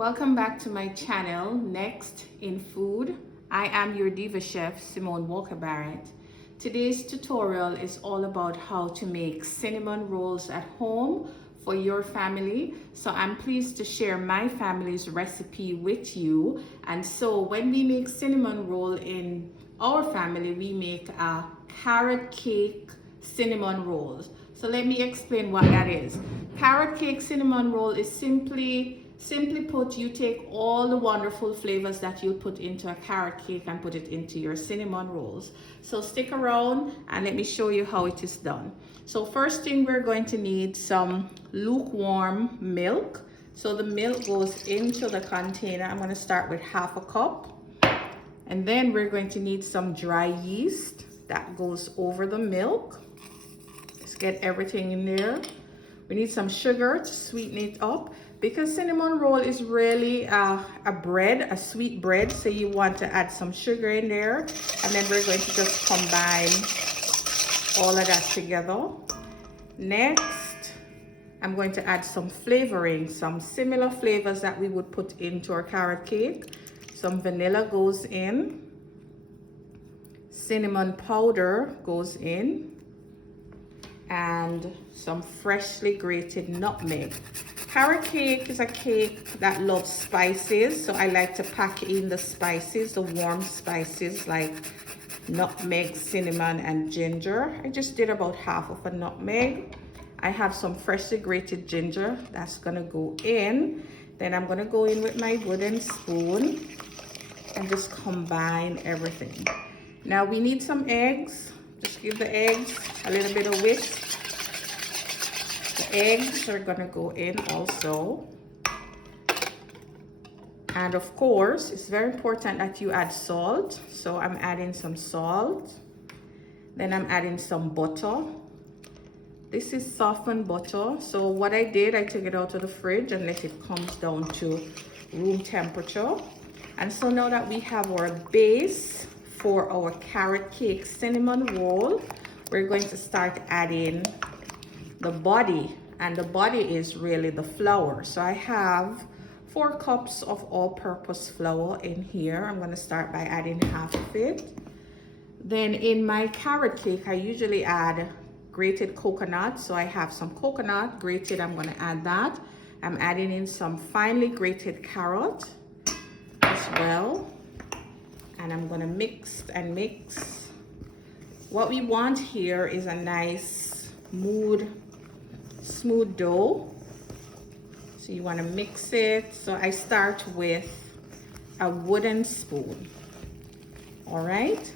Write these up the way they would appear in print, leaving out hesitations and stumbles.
Welcome back to my channel, Next in Food. I am your diva chef, Simone Walker Barrett. Today's tutorial is all about how to make cinnamon rolls at home for your family. So I'm pleased to share my family's recipe with you. And so when we make cinnamon roll in our family, we make a carrot cake cinnamon rolls. So let me explain what that is. Carrot cake cinnamon roll is simply put, you take all the wonderful flavors that you put into a carrot cake and put it into your cinnamon rolls. So stick around and let me show you how it is done. So first thing, we're going to need some lukewarm milk. So the milk goes into the container. I'm going to start with ½ a cup. And then we're going to need some dry yeast that goes over the milk. Let's get everything in there. We need some sugar to sweeten it up. Because cinnamon roll is really a bread, a sweet bread, so you want to add some sugar in there. And then we're going to just combine all of that together. Next, I'm going to add some flavoring, some similar flavors that we would put into our carrot cake. Some vanilla goes in. Cinnamon powder goes in. And some freshly grated nutmeg. Carrot cake is a cake that loves spices, so I like to pack in the spices, the warm spices like nutmeg, cinnamon, and ginger. I just did about ½ of a nutmeg. I have some freshly grated ginger that's gonna go in. Then I'm gonna go in with my wooden spoon and just combine everything. Now we need some eggs. Just give the eggs a little bit of whisk. The eggs are gonna go in also. And of course, it's very important that you add salt. So I'm adding some salt. Then I'm adding some butter. This is softened butter. So what I did, I took it out of the fridge and let it come down to room temperature. And so now that we have our base for our carrot cake cinnamon roll, we're going to start adding the body, and the body is really the flour. So I have 4 cups of all-purpose flour in here. I'm going to start by adding ½ of it. Then in my carrot cake, I usually add grated coconut. So I have some coconut grated. I'm going to add that. I'm adding in some finely grated carrot as well. And I'm going to mix and mix. What we want here is a nice smooth dough. So you want to mix it. So I start with a wooden spoon. All right,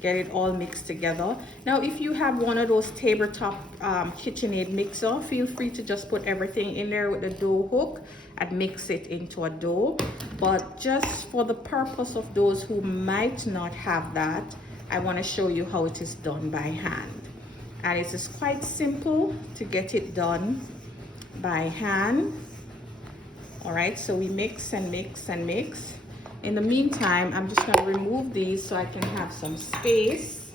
get it all mixed together. Now if you have one of those tabletop KitchenAid mixer, feel free to just put everything in there with the dough hook and mix it into a dough. But just for the purpose of those who might not have that, I want to show you how it is done by hand. And it is quite simple to get it done by hand. All right, so we mix and mix and mix. In the meantime, I'm just going to remove these so I can have some space.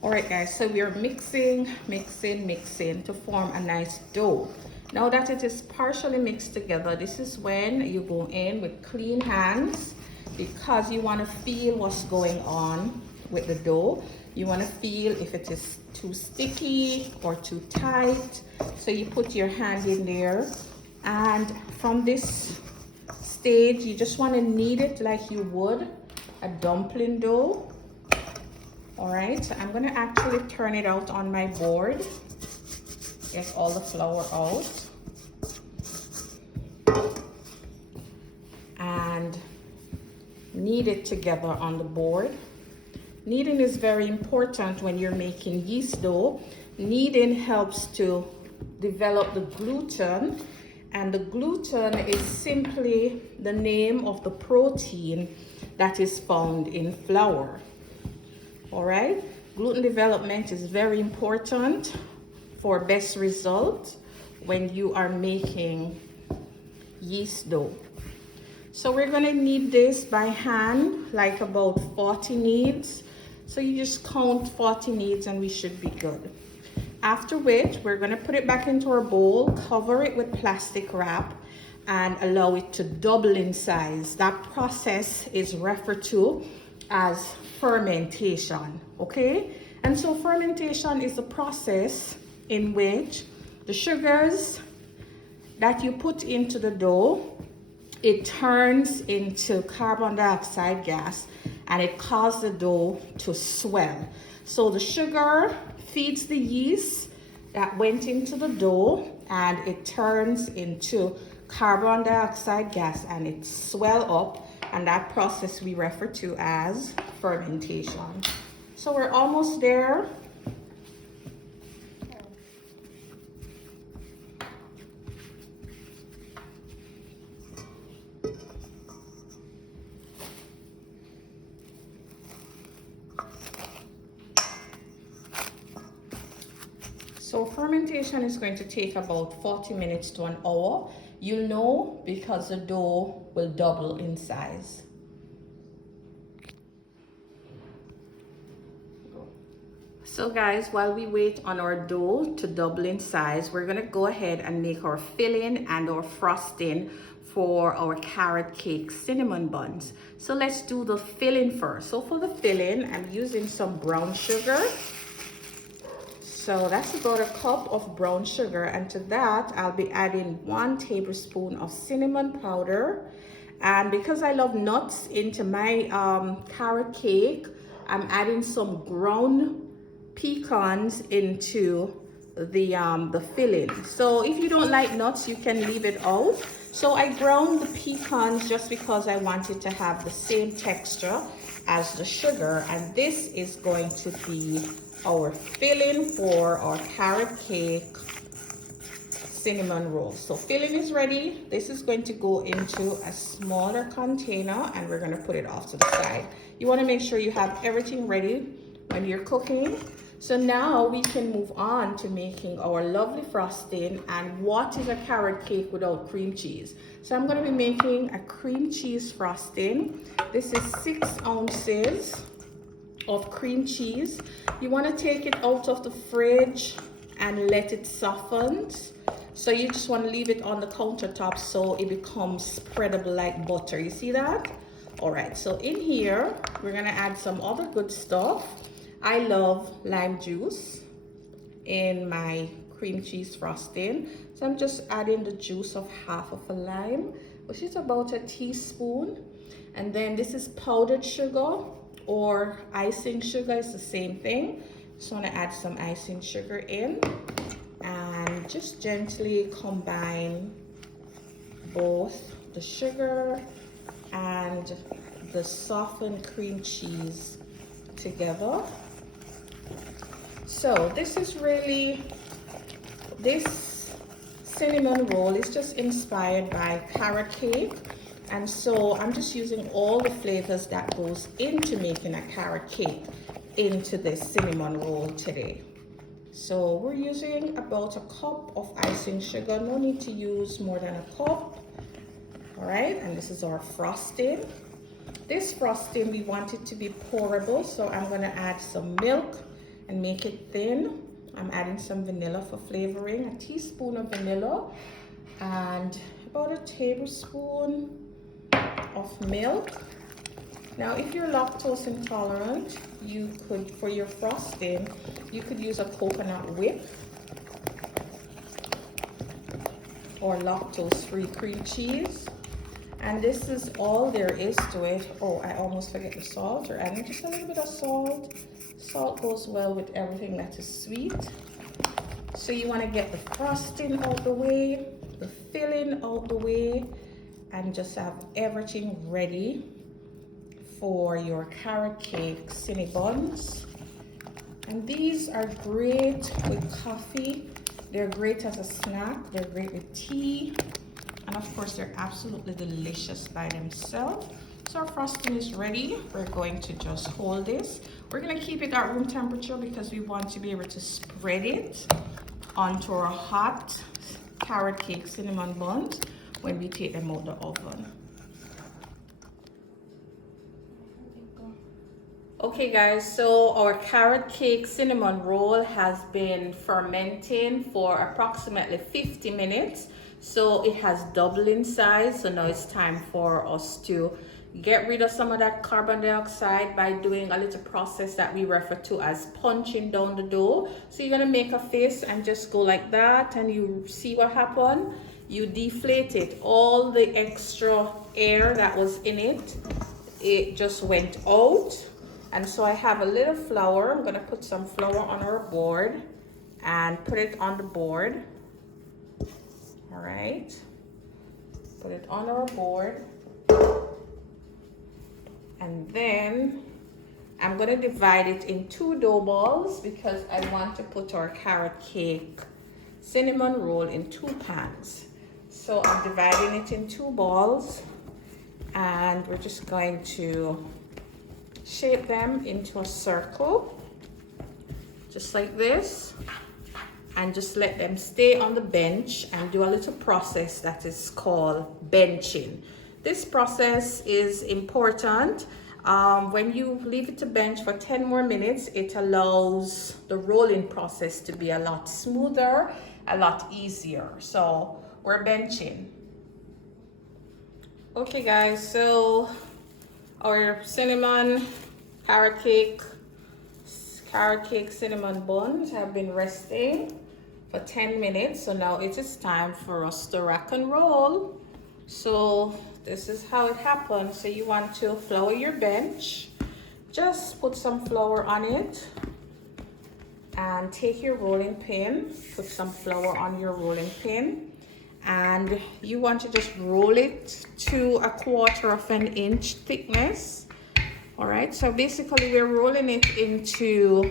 All right, guys, so we are mixing to form a nice dough. Now that it is partially mixed together, this is when you go in with clean hands, because you want to feel what's going on with the dough. You want to feel if it is too sticky or too tight. So you put your hand in there, and from this stage, you just want to knead it like you would a dumpling dough. All right, so I'm going to actually turn it out on my board. Get all the flour out. And knead it together on the board. Kneading is very important when you're making yeast dough. Kneading helps to develop the gluten, and the gluten is simply the name of the protein that is found in flour. All right, gluten development is very important for best result when you are making yeast dough. So we're gonna knead this by hand, like about 40 kneads. So you just count 40 kneads and we should be good. After which, we're gonna put it back into our bowl, cover it with plastic wrap, and allow it to double in size. That process is referred to as fermentation, okay? And so fermentation is a process in which the sugars that you put into the dough, it turns into carbon dioxide gas and it causes the dough to swell. So the sugar feeds the yeast that went into the dough and it turns into carbon dioxide gas and it swell up, and that process we refer to as fermentation. So we're almost there. So fermentation is going to take about 40 minutes to an hour. You'll know because the dough will double in size. So guys, while we wait on our dough to double in size, we're gonna go ahead and make our filling and our frosting for our carrot cake cinnamon buns. So let's do the filling first. So for the filling, I'm using some brown sugar. So that's about a cup of brown sugar, and to that I'll be adding 1 tablespoon of cinnamon powder. And because I love nuts into my carrot cake, I'm adding some ground pecans into the filling. So if you don't like nuts, you can leave it out. So I ground the pecans just because I want it to have the same texture as the sugar, and this is going to be our filling for our carrot cake cinnamon roll. So filling is ready. This is going to go into a smaller container and we're going to put it off to the side. You want to make sure you have everything ready when you're cooking. So now we can move on to making our lovely frosting. And what is a carrot cake without cream cheese? So I'm going to be making a cream cheese frosting. This is 6 ounces of cream cheese. You want to take it out of the fridge and let it soften. So you just want to leave it on the countertop so it becomes spreadable like butter. You see that? All right, so in here we're gonna add some other good stuff. I love lime juice in my cream cheese frosting, so I'm just adding the juice of half of a lime, which is about a teaspoon. And then this is powdered sugar or icing sugar, is the same thing. Just want to add some icing sugar in and just gently combine both the sugar and the softened cream cheese together. So this is really, this cinnamon roll is just inspired by carrot cake. And so I'm just using all the flavors that goes into making a carrot cake into this cinnamon roll today. So we're using about a cup of icing sugar. No need to use more than a cup. All right, and this is our frosting. This frosting, we want it to be pourable, so I'm gonna add some milk and make it thin. I'm adding some vanilla for flavoring, a teaspoon of vanilla, and about a tablespoon of milk. Now, if you're lactose intolerant, you could, for your frosting, you could use a coconut whip or lactose-free cream cheese. And this is all there is to it. Oh, I almost forget the salt. We're adding just a little bit of salt. Salt goes well with everything that is sweet. So you want to get the frosting out the way, the filling out the way, and just have everything ready for your carrot cake cinnamon buns. And these are great with coffee. They're great as a snack. They're great with tea. And of course, they're absolutely delicious by themselves. So our frosting is ready. We're going to just hold this. We're gonna keep it at room temperature because we want to be able to spread it onto our hot carrot cake cinnamon buns when we take them out of the oven. Okay guys, so our carrot cake cinnamon roll has been fermenting for approximately 50 minutes. So it has doubled in size. So now it's time for us to get rid of some of that carbon dioxide by doing a little process that we refer to as punching down the dough. So you're gonna make a fist and just go like that, and you see what happened. You deflate it. All the extra air that was in it just went out. And so I have a little flour. I'm gonna put some flour on our board and put it on the board. All right, put it on our board. And then I'm gonna divide it in 2 dough balls because I want to put our carrot cake cinnamon roll in 2 pans. So I'm dividing it in 2 balls, and we're just going to shape them into a circle, just like this, and just let them stay on the bench and do a little process that is called benching. This process is important. When you leave it to bench for 10 more minutes, it allows the rolling process to be a lot smoother, a lot easier. So we're benching. Okay guys, so our cinnamon carrot cake cinnamon buns have been resting for 10 minutes. So now it is time for us to rock and roll. So this is how it happens. So you want to flour your bench. Just put some flour on it and take your rolling pin, put some flour on your rolling pin, and you want to just roll it to 1/4 of an inch thickness. All right, so basically we're rolling it into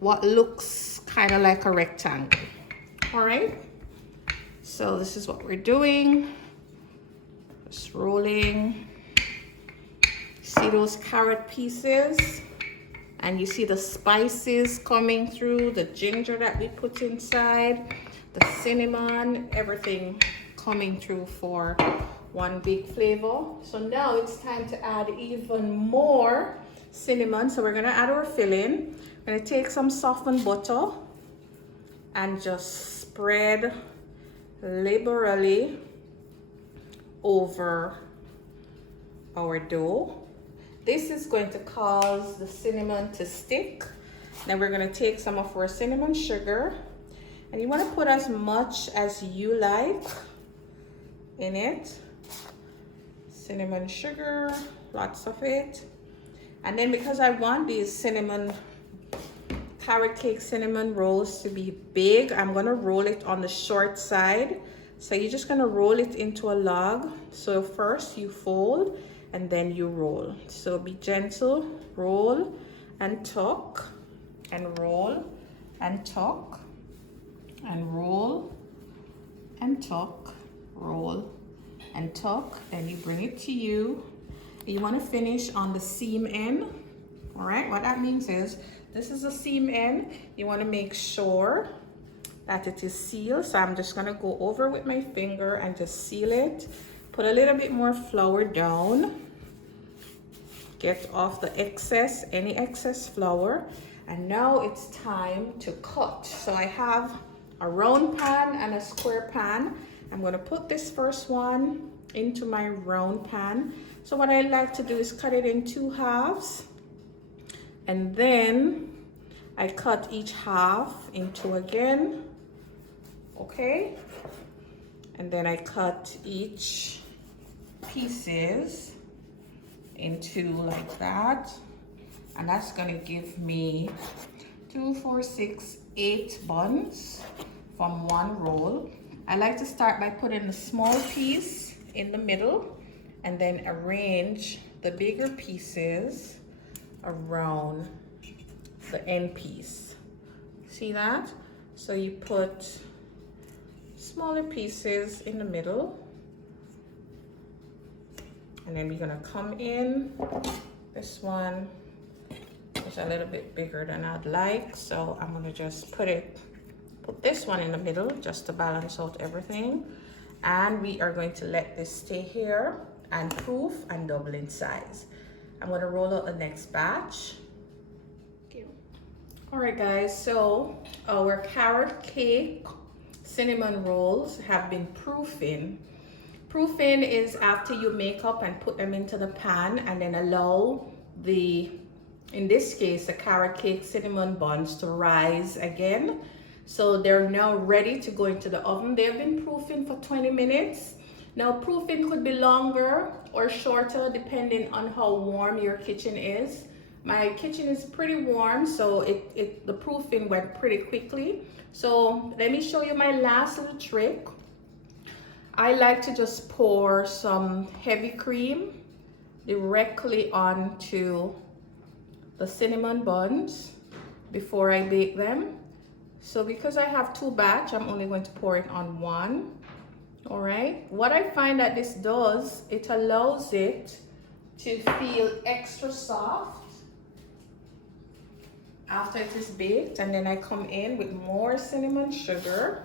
what looks kind of like a rectangle. All right, so this is what we're doing, just rolling. See those carrot pieces, and you see the spices coming through, the ginger that we put inside, the cinnamon, everything coming through for one big flavor. So now it's time to add even more cinnamon. So we're gonna add our filling. We're gonna take some softened butter and just spread liberally over our dough. This is going to cause the cinnamon to stick. Then we're gonna take some of our cinnamon sugar, and you wanna put as much as you like in it. Cinnamon sugar, lots of it. And then because I want these cinnamon carrot cake cinnamon rolls to be big, I'm gonna roll it on the short side. So you're just gonna roll it into a log. So first you fold and then you roll. So be gentle, roll and tuck, and roll and tuck, and roll and tuck, roll and tuck. Then you bring it to you. You want to finish on the seam end. All right, what that means is this is the seam end. You want to make sure that it is sealed. So I'm just going to go over with my finger and just seal it. Put a little bit more flour down. Get off the excess, any excess flour. And now it's time to cut. So I have a round pan and a square pan. I'm going to put this first one into my round pan. So what I like to do is cut it in 2 halves, and then I cut each half into again, okay? And then I cut each pieces into like that, and that's gonna give me 2, 4, 6, 8 buns from one roll. I like to start by putting a small piece in the middle and then arrange the bigger pieces around the end piece. See that? So you put smaller pieces in the middle, and then we're gonna come in. This one is a little bit bigger than I'd like, so I'm gonna just put this one in the middle just to balance out everything. And we are going to let this stay here and proof and double in size. I'm gonna roll out the next batch. All right guys, so our carrot cake cinnamon rolls have been proofing. Proofing is after you make up and put them into the pan and then allow the, in this case, the carrot cake cinnamon buns to rise again. So they're now ready to go into the oven. They've been proofing for 20 minutes. Now proofing could be longer or shorter depending on how warm your kitchen is. My kitchen is pretty warm, so the proofing went pretty quickly. So let me show you my last little trick. I like to just pour some heavy cream directly onto the cinnamon buns before I bake them. So because I have 2 batch, I'm only going to pour it on 1. All right. What I find that this does, it allows it to feel extra soft after it is baked, and then I come in with more cinnamon sugar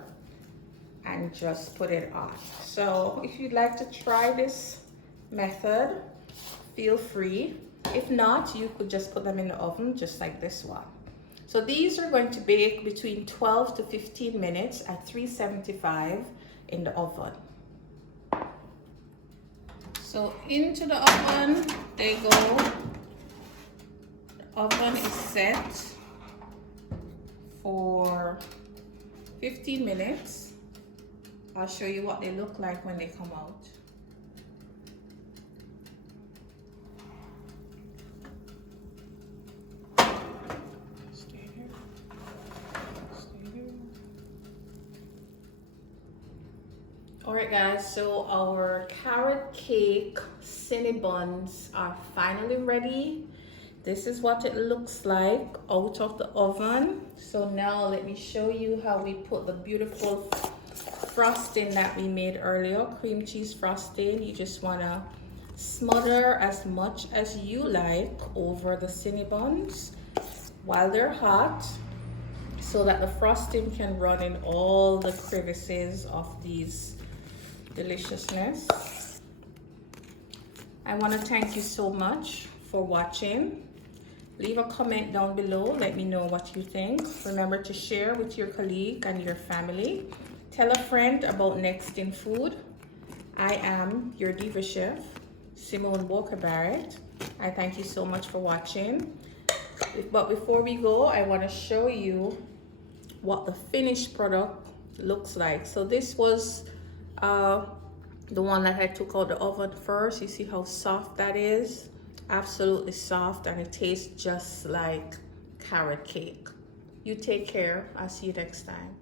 and just put it on. So if you'd like to try this method, feel free. If not, you could just put them in the oven just like this one. So these are going to bake between 12 to 15 minutes at 375 in the oven. So into the oven they go. The oven is set for 15 minutes. I'll show you what they look like when they come out. Stay here. Stay here. All right guys, so our carrot cake Cinnabons are finally ready. This is what it looks like out of the oven. So now let me show you how we put the beautiful frosting that we made earlier, cream cheese frosting. You just want to smother as much as you like over the Cinnabons while they're hot so that the frosting can run in all the crevices of these deliciousness. I want to thank you so much for watching. Leave a comment down below. Let me know what you think. Remember to share with your colleague and your family. Tell a friend about Next in Food. I am your Diva Chef, Simone Walker Barrett. I thank you so much for watching. But before we go, I want to show you what the finished product looks like. So this was the one that I took out the oven first. You see how soft that is? Absolutely soft, and it tastes just like carrot cake. You take care. I'll see you next time.